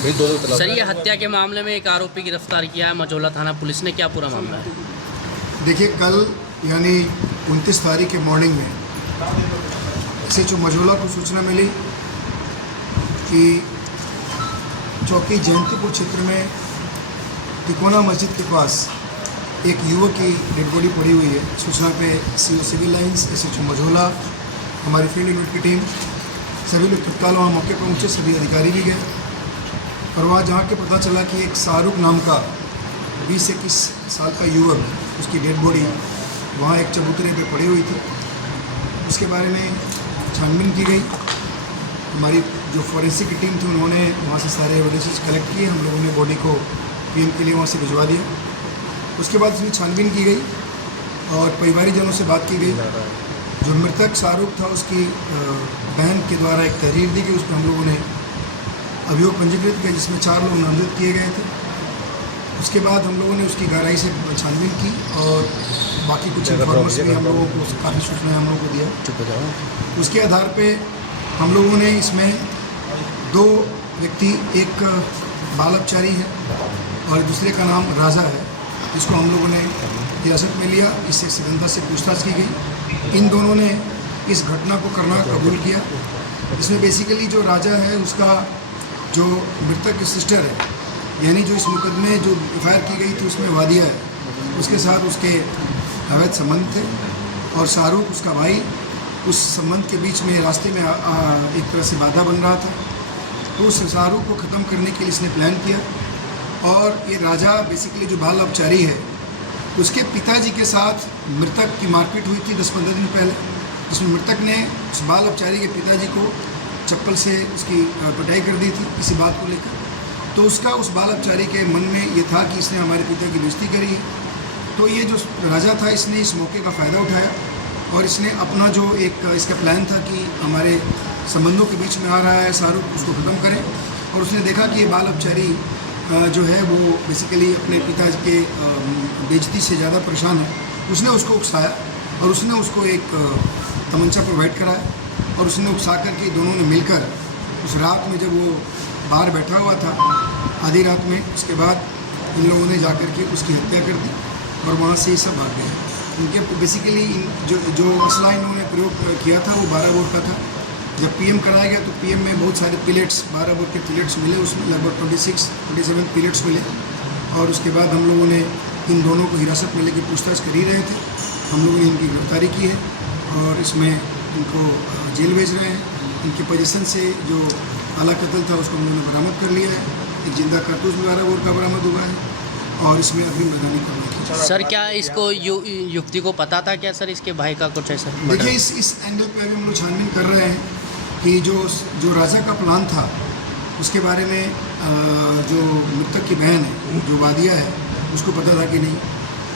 Sir ये हत्या के मामले में एक आरोपी गिरफ्तार किया है मझौला थाना पुलिस ने, क्या पूरा मामला है? देखिए, कल यानी 29 तारीख के मॉर्निंग में SHO मझौला को सूचना मिली कि चौकी जयंतीपुर क्षेत्र में तिकोना मस्जिद के पास एक युवक की डेड बॉडी पड़ी हुई है। सूचना पे CO civil lines, SHO Majhaula, हमारी फील्ड यूनिट की टीम, सभी लोग तत्काल वहाँ मौके पर पहुँचे, सभी अधिकारी भी गए और वहाँ जहाँ के पता चला कि एक शाहरुख नाम का 20 से 21 साल का युवक, उसकी डेड बॉडी वहाँ एक चबूतरे पे पड़ी हुई थी। उसके बारे में छानबीन की गई। हमारी जो फॉरेंसिक की टीम थी उन्होंने वहाँ से सारे एविडेंसेस कलेक्ट किए। हम लोगों ने बॉडी को PM के लिए वहाँ से भिजवा दिया। उसके बाद उसमें छानबीन की गई और परिवारीजनों से बात की गई। जो मृतक शाहरुख था उसकी बहन के द्वारा एक तहरीर दी गई, उस पर हम लोगों ने अभियोग पंजीकृत किया जिसमें 4 लोग नामजद किए गए थे। उसके बाद हम लोगों ने उसकी गहराई से छानबीन की और बाकी कुछ इन्फॉर्मेश भी हम लोगों को काफ़ी सूचनाएं हम लोगों को दिया। उसके आधार पे हम लोगों ने इसमें 2 व्यक्ति, एक बाल अपचारी है और दूसरे का नाम राजा है, जिसको हम लोगों ने हिरासत में लिया। इससे सघनता से पूछताछ की गई। इन दोनों ने इस घटना को करना कबूल किया। इसमें बेसिकली जो राजा है उसका जो मृतक की सिस्टर है, यानी जो इस मुकदमे जो FIR की गई थी उसमें वादिया है, उसके साथ उसके अवैध संबंध थे और शाहरुख उसका भाई, उस संबंध के बीच में रास्ते में एक तरह से बाधा बन रहा था। तो उस शाहरुख को ख़त्म करने के लिए इसने प्लान किया और ये राजा बेसिकली जो बाल अपचारी है उसके पिताजी के साथ मृतक की मारपीट हुई थी 10-15 दिन पहले, जिसमें मृतक ने उस बाल अपचारी के पिताजी को चप्पल से उसकी पिटाई कर दी थी किसी बात को लेकर। तो उसका उस बाल अपचारी के मन में ये था कि इसने हमारे पिता की बेइज्जती करी है। तो ये जो राजा था इसने इस मौके का फ़ायदा उठाया और इसने अपना जो एक इसका प्लान था कि हमारे संबंधों के बीच में आ रहा है शाहरुख, उसको ख़त्म करें। और उसने देखा कि ये बाल अपचारी जो है वो बेसिकली अपने पिता के बेइज्जती से ज़्यादा परेशान है। उसने उसको उकसाया और उसने उसको एक तमंचा प्रोवाइड कराया और उसने उकसा करके दोनों ने मिलकर उस रात में जब वो बाहर बैठा हुआ था आधी रात में, उसके बाद इन लोगों ने जाकर के उसकी हत्या कर दी और वहाँ से ये सब भाग गए। उनके बेसिकली जो मसला इन्होंने प्रयोग किया था वो 12 बोर का था। जब PM कराया गया तो PM में बहुत सारे पिलेट्स, 12 बोर के पिलेट्स मिले, उसमें लगभग 26-27 पिलेट्स मिले और उसके बाद हम लोगों ने इन दोनों को हिरासत में लेकर पूछताछ कर ही रहे थे। हम लोगों ने इनकी गिरफ्तारी की है और इसमें इनको जेल भेज रहे हैं। इनके पोजीशन से जो आला कत्ल था उसको हम लोगों ने बरामद कर लिया है। एक जिंदा कारतूस 12 बोर का बरामद हुआ है और इसमें अग्रिम मैदानी कार्रवाई की जाए। सर क्या इसको युवती को पता था क्या सर इसके भाई का कुछ ऐसा? देखिए, इस एंगल पे अभी हम लोग छानबीन कर रहे हैं कि जो राजा का प्लान था उसके बारे में जो मृतक की बहन है, जो वादिया है, उसको पता था कि नहीं।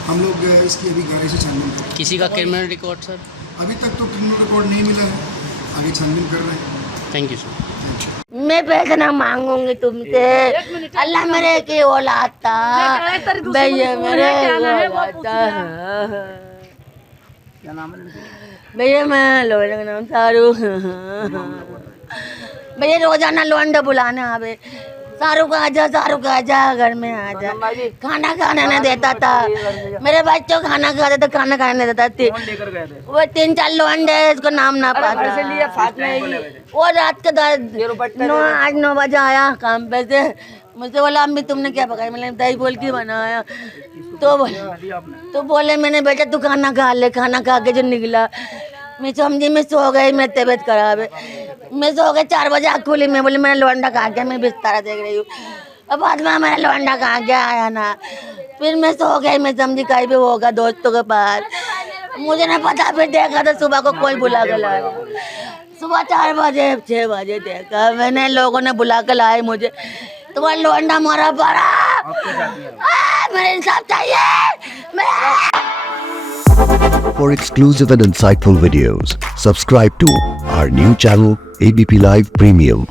हम लोग इसकी अभी गहराई से छानबीन कर रहे हैं। किसी का क्रिमिनल रिकॉर्ड सर? अभी तक तो क्रिमिनल रिकॉर्ड नहीं मिला है, आगे छानबीन कर रहे हैं। Thank you sir. मैं पैसा ना मांगूंगी तुमसे, अल्लाह मेरे की औलाद था, भैया मेरे औलाद था। भैया मैं लोहे का नाम शाहरुख। भैया रोजाना लोंडा बुलाने आवे, शाहरुख आजा घर में आजा। खाना खाने नहीं देता था, मेरे बच्चों खाना खाते तो खाना खाने नहीं देता। वो 3-4 लोंडे, इसको नाम ना पाता। वो रात के 9 बजे आया काम पे से, मुझसे बोला अम्मी तुमने क्या पकाया? मैंने दही बोल के बनाया। तो बोले मैंने बेटा तू खाना खा ले। खाना खा के जो निकला मैं समझी मैं सो गई, मेरी तबीयत खराब है। मैं सो गई, 4 बजे आँख खुली, मैं बोली मेरा लौंडा खा गया, मैं बिस्तारा देख रही हूँ। अब बाद में मेरा लौंडा खा गया आया ना, फिर मैं सो गई, मैं समझी कहीं भी होगा दोस्तों के पास, मुझे नहीं पता। फिर देखा तो सुबह को कोई बुला कर लाया, सुबह 4 बजे 6 बजे देखा मैंने, लोगों ने बुला कर लाए मुझे। तो वह लौंडा मारा पड़ा, मेरे इंसाफ चाहिए। For exclusive and insightful videos, subscribe to our new channel ABP Live Premium.